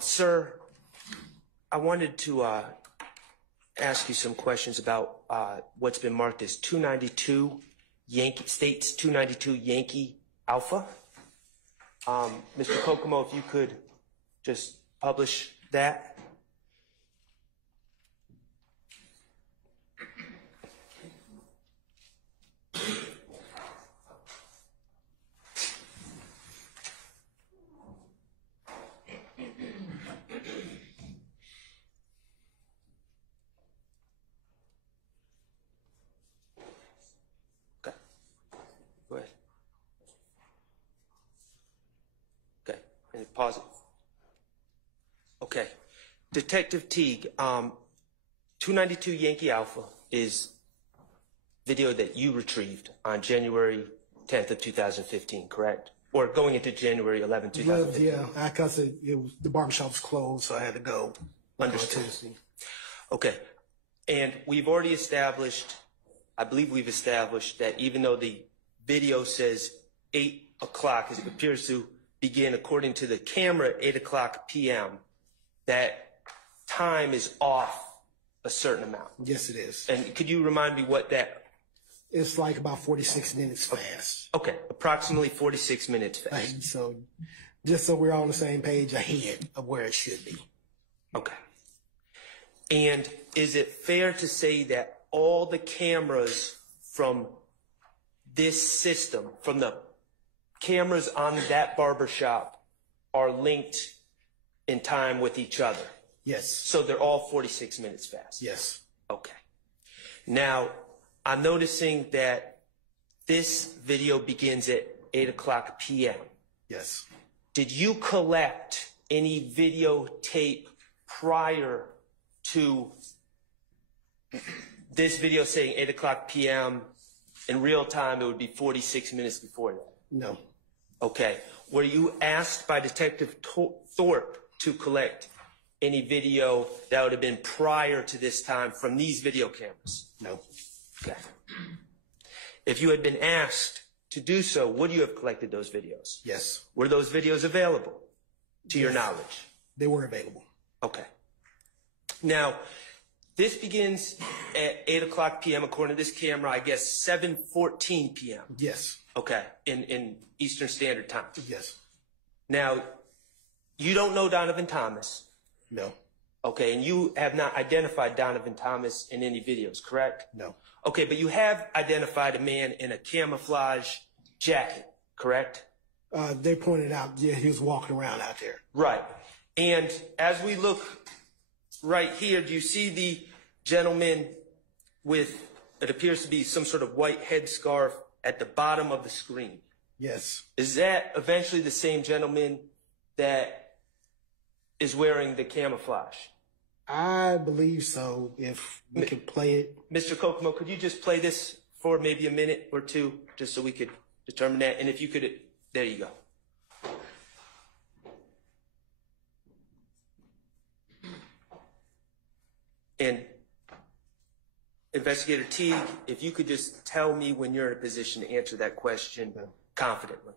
Sir, I wanted to ask you some questions about what's been marked as 292 Yankee States 292 Yankee Alpha. Mr. Kokomo, if you could just publish that. Pause it. Okay. Detective Teague, 292 Yankee Alpha is video that you retrieved on January 10th of 2015, correct? Or going into January 11th, 2015? Yeah, because the barbershop was closed, so I had to go. Understood. Okay. And we've already established, I believe we've established that even though the video says 8 o'clock, as it appears to begin according to the camera at 8 o'clock p.m., that time is off a certain amount. Yes, it is. And could you remind me what that? It's like about 46 minutes fast. Okay, approximately 46 minutes fast. Right, so just so we're all on the same page ahead of where it should be. Okay. And is it fair to say that all the cameras from this system, from the cameras on that barbershop, are linked in time with each other? Yes. So they're all 46 minutes fast? Yes. Okay. Now, I'm noticing that this video begins at 8 o'clock p.m. Yes. Did you collect any videotape prior to this video saying 8 o'clock p.m.? In real time, it would be 46 minutes before that. No. Okay. Were you asked by Detective Thorpe to collect any video that would have been prior to this time from these video cameras? No. Okay. If you had been asked to do so, would you have collected those videos? Yes. Were those videos available to your knowledge? They were available. Okay. Now, this begins at 8 o'clock p.m. according to this camera, I guess 7:14 p.m. Yes. Okay, in Eastern Standard Time. Yes. Now, you don't know Donovan Thomas. No. Okay, and you have not identified Donovan Thomas in any videos, correct? No. Okay, but you have identified a man in a camouflage jacket, correct? They pointed out, yeah, he was walking around out there. Right. And as we look right here, do you see the gentleman with, it appears to be some sort of white headscarf at the bottom of the screen? Yes. Is that eventually the same gentleman that is wearing the camouflage? I believe so, if we could play it. Mr. Kokomo, could you just play this for maybe a minute or two, just so we could determine that? And if you could, there you go. And Investigator Teague, if you could just tell me when you're in a position to answer that question confidently.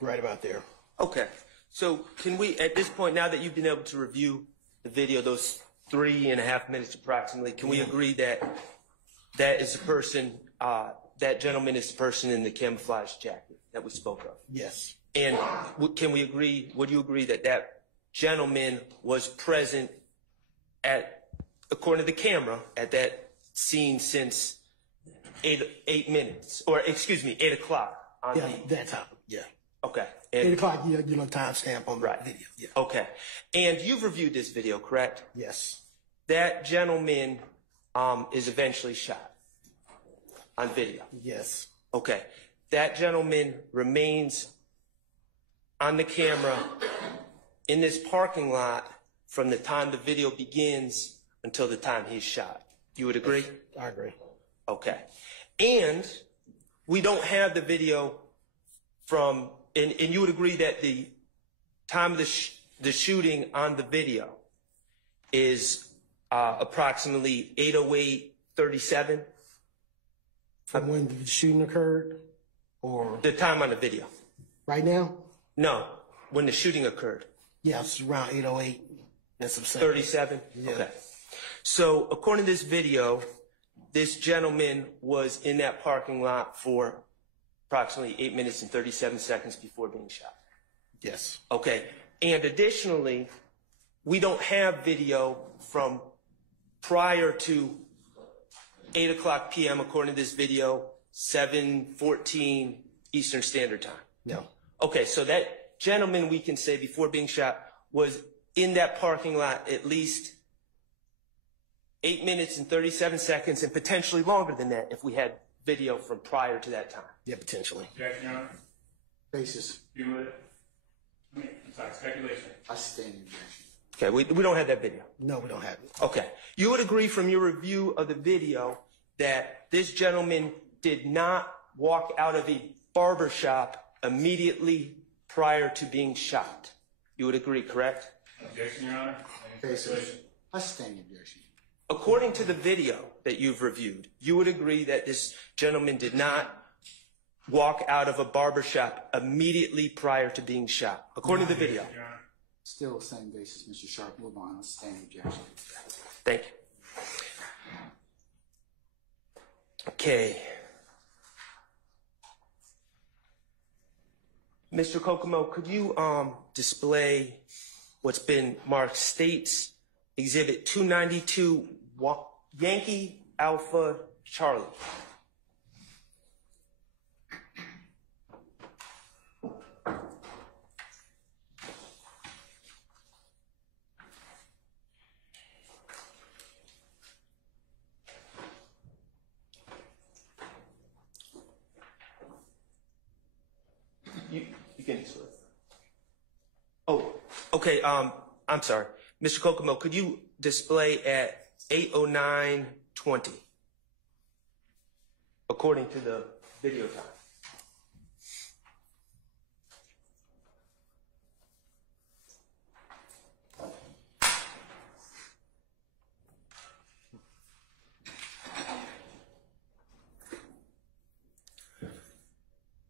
Right about there. Okay. So can we, at this point, now that you've been able to review the video, those 3.5 minutes approximately, can we agree that that is the person, that gentleman is the person in the camouflage jacket that we spoke of? Yes. And can we agree, would you agree that that gentleman was present at, according to the camera, at that scene since 8 minutes, or excuse me, 8 o'clock on Yeah, that time. Yeah. Okay. 8 o'clock, you know, timestamp on the video. Yeah. Okay. And you've reviewed this video, correct? Yes. That gentleman is eventually shot on video. Yes. Okay. That gentleman remains on the camera in this parking lot from the time the video begins until the time he's shot. You would agree? I agree. Okay. And we don't have the video from, and you would agree that the time of the shooting on the video is approximately 8:08:37? From when the shooting occurred? Or The time on the video. right now? No, when the shooting occurred. Yeah, it's around 8:08 and some seconds. 37? Yeah. Okay. So according to this video, this gentleman was in that parking lot for approximately 8 minutes and 37 seconds before being shot. Yes. Okay. And additionally, we don't have video from prior to 8 o'clock p.m. according to this video, 7:14 Eastern Standard Time. No. Okay, so that gentleman, we can say, before being shot, was in that parking lot at least 8 minutes and 37 seconds, and potentially longer than that if we had video from prior to that time. Yeah, potentially. Objection, Your Honor. Basis. You would? I mean, I'm sorry, speculation. I sustain the objection. Okay, we don't have that video. No, we don't have it. Okay. You would agree from your review of the video that this gentleman did not walk out of a barbershop immediately prior to being shot. You would agree, correct? Objection, Your Honor. Basis. I sustain the objection. According to the video that you've reviewed, you would agree that this gentleman did not walk out of a barbershop immediately prior to being shot, according to the video. Your Honor. Still the same basis, Mr. Sharp. Move on. I sustain the objection. Thank you. Okay. Mr. Kokomo, could you display what's been marked States Exhibit 292 Yankee Alpha Charlie? You can display. Oh, okay. I'm sorry, Mr. Kokomo. Could you display at 8:09:20 according to the video time?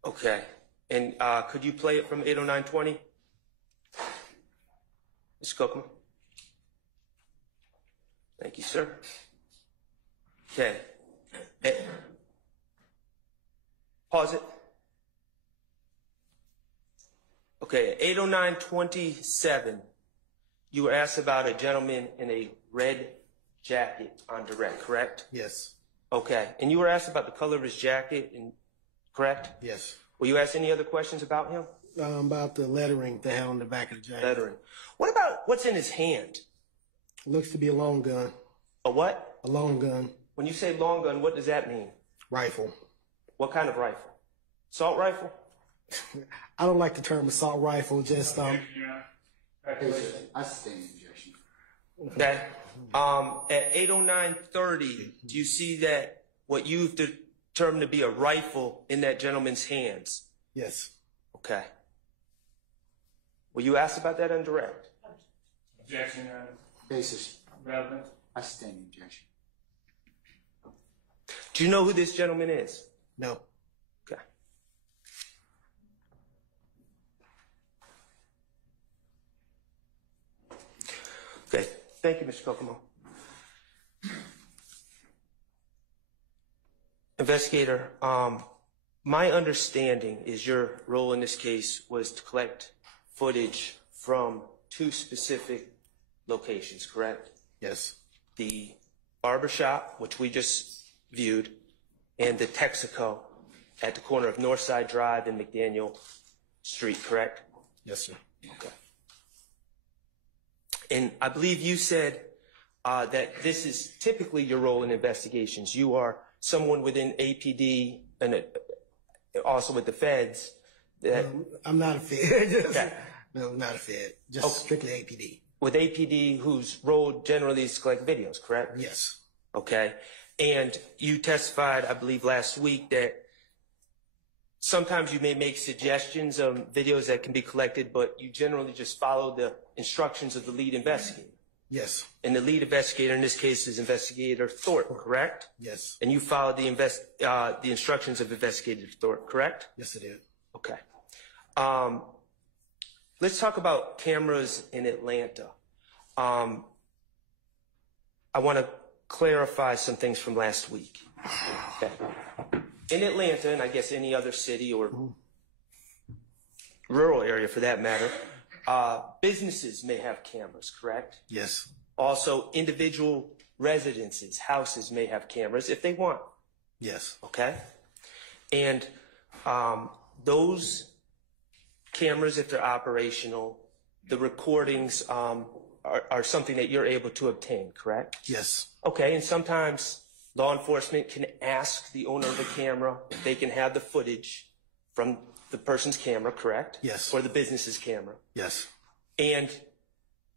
Okay. And could you play it from 8:09:20? Mr. Kokomo? Thank you, sir. Okay. Pause it. Okay, at 8:09:27, you were asked about a gentleman in a red jacket on direct, correct? Yes. Okay, and you were asked about the color of his jacket, correct? Yes. Were you asked any other questions about him? About the lettering they had on the back of the jacket. Lettering. What about what's in his hand? Looks to be a long gun. A what? A long gun. When you say long gun, what does that mean? Rifle. What kind of rifle? Assault rifle? I don't like the term assault rifle, just Objection, Your Honor. Speculation. Basis. I sustain the objection. Okay. At 8:09:30, do you see that what you've determined to be a rifle in that gentleman's hands? yes. Okay. Were you asked about that on direct? Objection, Your Honor. Basis. Relevant. I sustain the objection. Do you know who this gentleman is? No. Okay. Thank you, Mr. Kokomo. Investigator, my understanding is your role in this case was to collect footage from 2 specific locations, correct? Yes. The Barbershop, which we just viewed, and the Texaco at the corner of Northside Drive and McDaniel Street, correct? Yes, sir. Okay. And I believe you said that this is typically your role in investigations. You are someone within APD and also with the feds. That I'm not a Fed. Okay. No, not a Fed. Just strictly APD. With APD, whose role generally is to collect videos, correct? Yes. Okay. And you testified, I believe, last week that sometimes you may make suggestions of videos that can be collected, but you generally just follow the instructions of the lead investigator. Yes. And the lead investigator in this case is Investigator Thorpe, correct? Yes. And you followed the instructions of Investigator Thorpe, correct? Yes, I did. Okay. Let's talk about cameras in Atlanta. I want to clarify some things from last week. Okay. In Atlanta, and I guess any other city or rural area for that matter, businesses may have cameras, correct? Yes. Also, individual residences, houses may have cameras if they want, Yes. okay? And those cameras, if they're operational, the recordings are something that you're able to obtain, correct? Yes. Okay, and sometimes law enforcement can ask the owner of the camera if they can have the footage from the person's camera, correct? Yes. Or the business's camera. Yes. And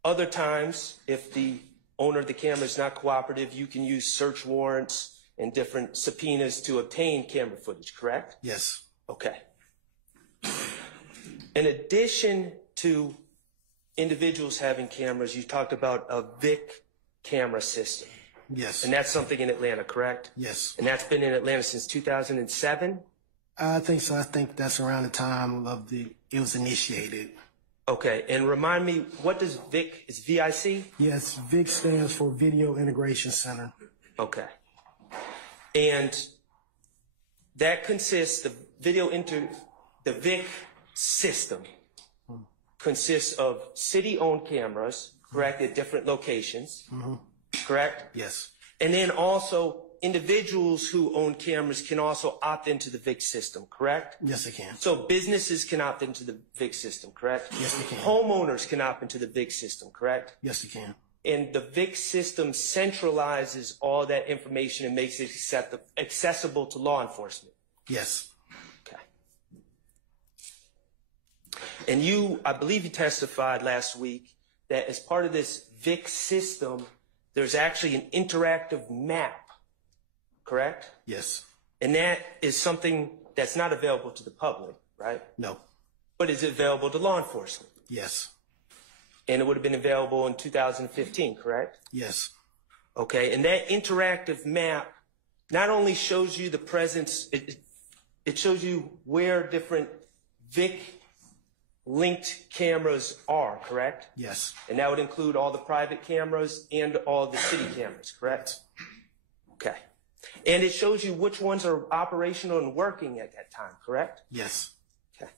other times, if the owner of the camera is not cooperative, you can use search warrants and different subpoenas to obtain camera footage, correct? Yes. Okay. In addition to individuals having cameras, you talked about a VIC camera system. Yes. And that's something in Atlanta, correct? Yes. And that's been in Atlanta since 2007? I think so. I think that's around the time of it was initiated. Okay, and remind me, what does VIC, is VIC? Yes, VIC stands for Video Integration Center. Okay. And that consists, the VIC system consists of city-owned cameras, correct, at different locations, correct? Yes. And then also individuals who own cameras can also opt into the VIC system, correct? Yes, I can. So businesses can opt into the VIC system, correct? Yes, they can. Homeowners can opt into the VIC system, correct? Yes, I can. And the VIC system centralizes all that information and makes it accessible to law enforcement. Yes. Okay. And you, I believe you testified last week that as part of this VIC system, there's actually an interactive map, correct? Yes. And that is something that's not available to the public, right? No. But is available to law enforcement. Yes. And it would have been available in 2015, correct? Yes. Okay, and that interactive map not only shows you the presence, it shows you where different VIC linked cameras are, correct? Yes. And that would include all the private cameras and all the city cameras, correct? Okay. And it shows you which ones are operational and working at that time, correct? Yes. Okay.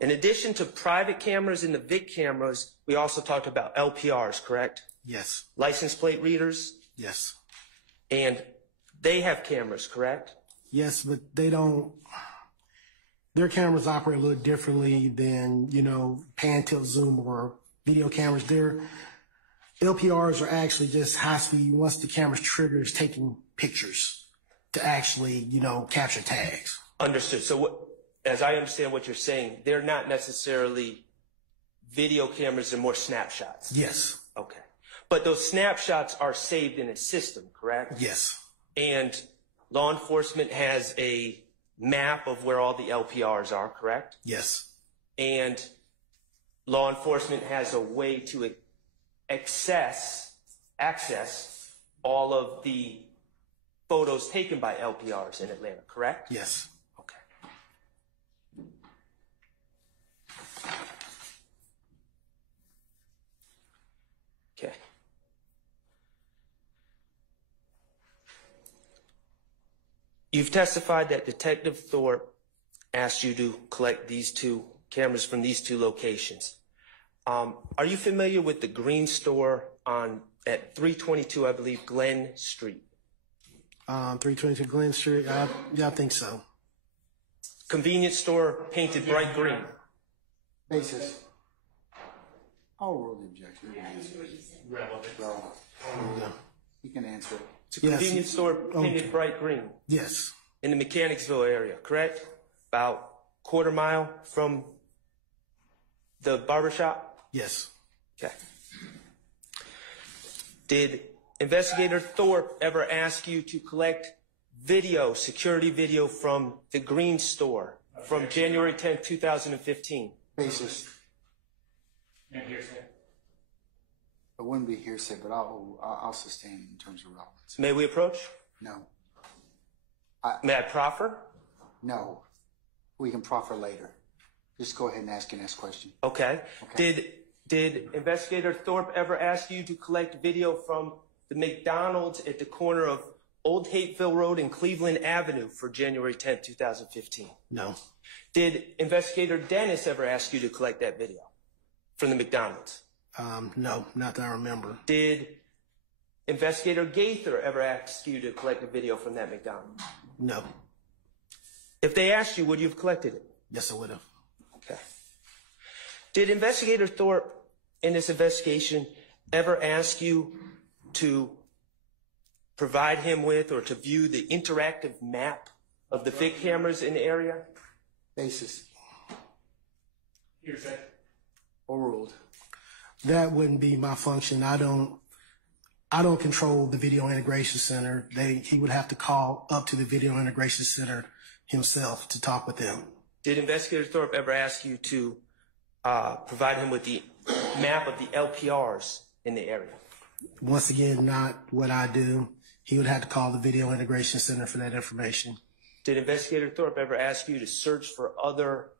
In addition to private cameras and the VIC cameras, we also talked about LPRs, correct? Yes. License plate readers, Yes. and they have cameras, correct? Yes, but they don't. Their cameras operate a little differently than, pan, tilt, zoom, or video cameras. Their LPRs are actually just high speed. Once the camera's triggers, taking pictures to actually, capture tags. Understood. So as I understand what you're saying, they're not necessarily video cameras, they're more snapshots. Yes. Okay. But those snapshots are saved in a system, correct? Yes. And law enforcement has a map of where all the LPRs are, correct? Yes. And law enforcement has a way to access all of the photos taken by LPRs in Atlanta, correct? Yes. Okay. Okay. You've testified that Detective Thorpe asked you to collect these two cameras from these two locations. Are you familiar with the Green Store at 322, I believe, Glen Street? 322 Glen Street. Yeah, I think so. Convenience store painted bright green. Basis. I'll rule the objection. Relevant. Yeah. You can answer it. It's a convenience store painted bright green Yes. in the Mechanicsville area, correct? About quarter mile from the barbershop? Yes. Okay. Did Investigator Thorpe ever ask you to collect security video from the Green Store from January 10th, 2015? Basis. And hearsay. It wouldn't be hearsay, but I'll sustain in terms of relevance. May we approach? No. May I proffer? No. We can proffer later. Just go ahead and ask your next question. Okay. Did Investigator Thorpe ever ask you to collect video from the McDonald's at the corner of Old Hateville Road and Cleveland Avenue for January 10th, 2015? No. Did Investigator Dennis ever ask you to collect that video from the McDonald's? No, not that I remember. Did Investigator Gaither ever ask you to collect a video from that McDonald's? No. If they asked you, would you have collected it? Yes, I would have. Okay. Did Investigator Thorpe, in this investigation, ever ask you to provide him with or to view the interactive map of the VIC cameras in the area? Basis. Hearsay. Overruled. That wouldn't be my function. I don't control the video integration center. He would have to call up to the video integration center himself to talk with them. Did Investigator Thorpe ever ask you to provide him with the map of the LPRs in the area? Once again, not what I do. He would have to call the video integration center for that information. Did Investigator Thorpe ever ask you to search for other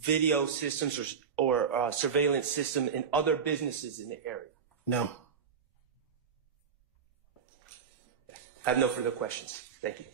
video systems or surveillance system in other businesses in the area? No. I have no further questions. Thank you.